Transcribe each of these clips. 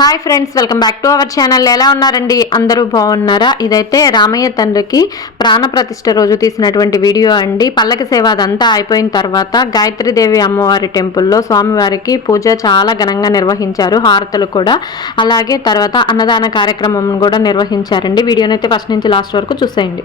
Hi friends welcome back to our channel ఎలా ఉన్నారండి? అందరూ బాగున్నారా? ఇదైతే రామయ్య తండ్రికి ప్రాణప్రతిష్ట రోజు తీసినటువంటి వీడియో అండి. పల్లకి సేవ అదంతా అయిపోయిన తర్వాత గాయత్రీదేవి అమ్మవారి టెంపుల్లో స్వామివారికి పూజ చాలా ఘనంగా నిర్వహించారు. హారతులు కూడా. అలాగే తర్వాత అన్నదాన కార్యక్రమం కూడా నిర్వహించారండి. వీడియోనైతే అయితే ఫస్ట్ నుంచి లాస్ట్ వరకు చూసేయండి.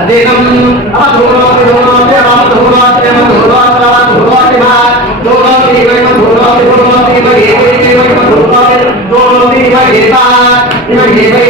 అదేకం అవధూరో ధూరో దేవ ధూరో దేవ ధూరో దేవ ధూరో దేవ ధూరో దేవ ధూరో ధూరో దేవ ఏవ దేవ ధూరో ఇవ ఏవ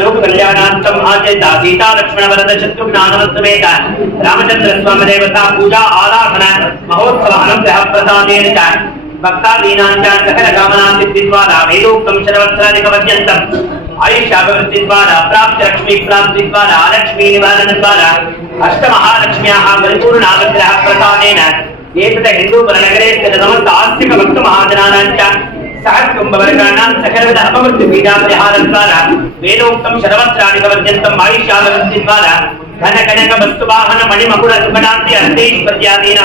लोक कल्याणार्थम आचे दासीता लक्ष्मण वरद शत्रु ज्ञानवत्तमेत रामचंद्र स्वामी देवता पूजा आराधना महोत्सव अनुग्रह प्रसादेन च। भक्तादीनां च सकल कामनां सिद्धिद्वारा वेदोक्तं शरवस्त्रादिकपर्यन्तम् आयुष्याभिवृद्धिद्वारा प्राप्तलक्ष्मीप्राप्तिद्वारा अलक्ष्मीनिवारणद्वारा अष्टमहालक्ष्म्याः परिपूर्णानुग्रहप्रसादेन एतत् हिन्दूपरनगरे स्थितसमस्त आस्तिकभक्तमहाजनानां च சகற்கும் வருடானாம் சகலவித அபமத்து பீடாம் விஹாரத்வால வேதோக்தம் சரவத்ராணி பர்யந்தம் ஆயுஷாலவத்தின்வால கன கனக வஸ்துவாகன மணிமகுட சுபடாந்தி அர்த்தேஸ்வத்யாதீன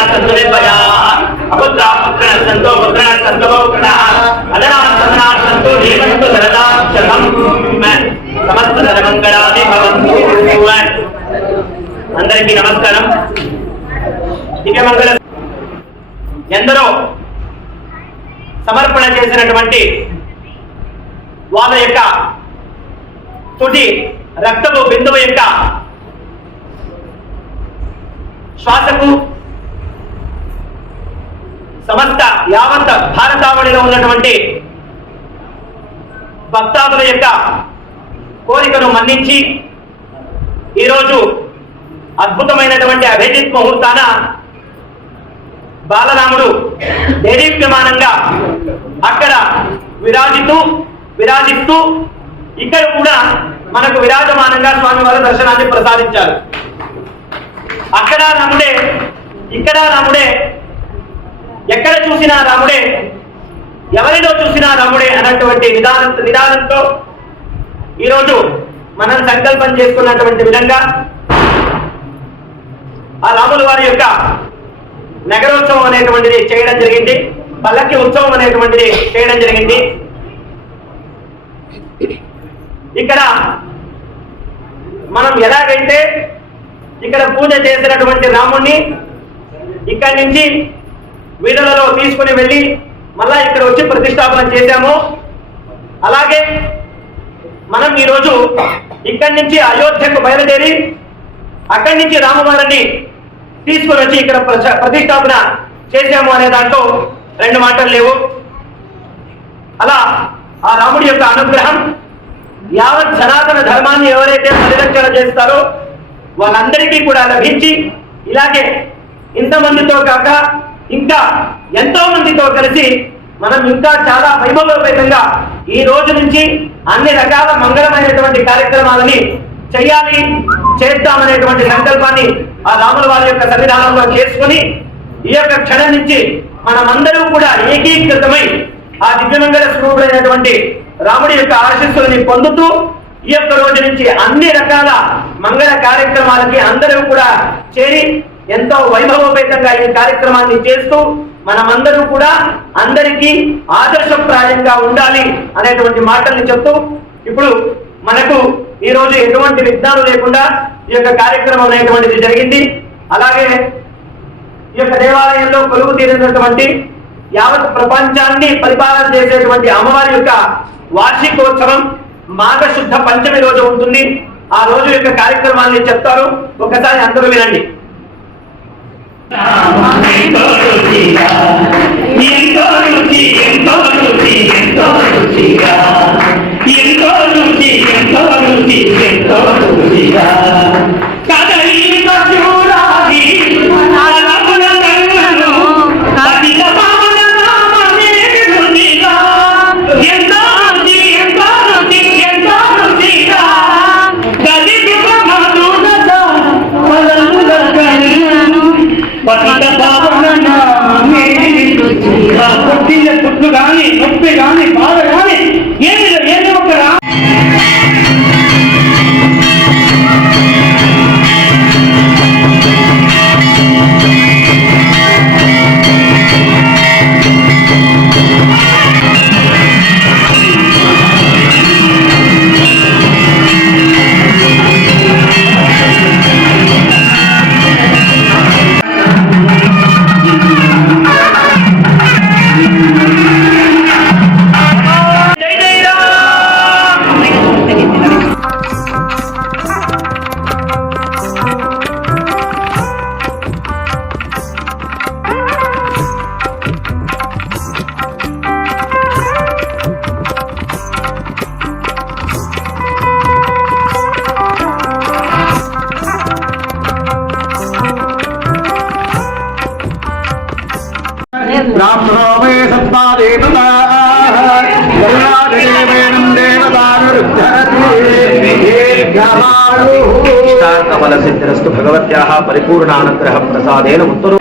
సంతో నమస్కారం. దివ్యమంగళ ఎందరో సమర్పణ చేసినటువంటి వాళ్ళ యొక్క తుటి రక్తపు బిందువు యొక్క శ్వాసకు సమస్త యావంత భారతావళిలో ఉన్నటువంటి భక్తాదుల యొక్క కోరికను మన్నించి ఈరోజు అద్భుతమైనటువంటి అభిజిత్ ముహూర్తాన బాలరాముడు దేదీప్యమానంగా అక్కడ విరాజితూ విరాజిస్తూ ఇక్కడ కూడా మనకు విరాజమానంగా స్వామివారి దర్శనాన్ని ప్రసాదించారు. అక్కడ రాముడే ఇక్కడ రాముడే ఎక్కడ చూసినా రాముడే ఎవరిలో చూసినా రాముడే అన్నటువంటి నిదాన నిదానంతో ఈరోజు మనం సంకల్పం చేసుకున్నటువంటి విధంగా ఆ రాముల వారి యొక్క నగరోత్సవం అనేటువంటిది చేయడం జరిగింది. పల్లకి ఉత్సవం అనేటువంటిది చేయడం జరిగింది. ఇక్కడ మనం ఎలాగైతే ఇక్కడ పూజ చేసినటువంటి రాముణ్ణి ఇక్కడి నుంచి వీధులలో తీసుకుని వెళ్ళి మళ్ళా ఇక్కడ వచ్చి ప్రతిష్టాపన చేశాము. అలాగే మనం ఈరోజు ఇక్కడి నుంచి అయోధ్యకు బయలుదేరి అక్కడి నుంచి రామవారిని తీసుకుని వచ్చి ఇక్కడ ప్రతిష్టాపన చేశాము అనే దాంట్లో రెండు మాటలు లేవు. అలా ఆ రాముడి యొక్క అనుగ్రహం యావత్ సనాతన ధర్మాన్ని ఎవరైతే పరిరక్షణ చేస్తారో వాళ్ళందరికీ కూడా లభించి ఇలాగే ఇంతమందితో కాక ఇంకా ఎంతో మందితో కలిసి మనం ఇంకా చాలా వైభవోపేతంగా ఈ రోజు నుంచి అన్ని రకాల మంగళమైనటువంటి కార్యక్రమాలని చేయాలి చేద్దామనేటువంటి సంకల్పాన్ని ఆ రాముల వారి యొక్క సన్నిధానంలో చేసుకుని ఈ యొక్క క్షణం నుంచి మనమందరూ కూడా ఏకీకృతమై ఆ దివ్యమంగళ స్వరూపుడైనటువంటి రాముడి యొక్క ఆశీస్సులని పొందుతూ ఈ యొక్క రోజు నుంచి అన్ని రకాల మంగళ కార్యక్రమాలకి అందరూ కూడా చేరి ఎంతో వైభవపేతంగా ఈ కార్యక్రమాన్ని చేస్తూ మనమందరూ కూడా అందరికీ ఆదర్శప్రాయంగా ఉండాలి అనేటువంటి మాటల్ని చెప్తూ ఇప్పుడు మనకు ఈ రోజు ఎటువంటి విఘ్నాలు లేకుండా ఈ యొక్క కార్యక్రమం అనేటువంటిది జరిగింది. అలాగే ఈ యొక్క దేవాలయంలో కొలువు తీరినటువంటి యావత్ ప్రపంచాన్ని పరిపాలన చేసేటువంటి అమ్మవారి యొక్క వార్షికోత్సవం మాఘశుద్ధ పంచమి రోజు ఉంటుంది. ఆ రోజు యొక్క కార్యక్రమాన్ని చెప్తారు. ఒకసారి అందరూ వినండి. ఎంతో రుచిగా ఎంతో రుచి ఎంతో రుచి ఎంతో రుచిగా. ఎంతో రుచి ఎంతో రుచి ఎంతో రుచిగా. ఇష్టార్థఫల సిద్ధిరస్తు భగవత్యా పరిపూర్ణానుగ్రహ ప్రసాదేన ఉత్తరు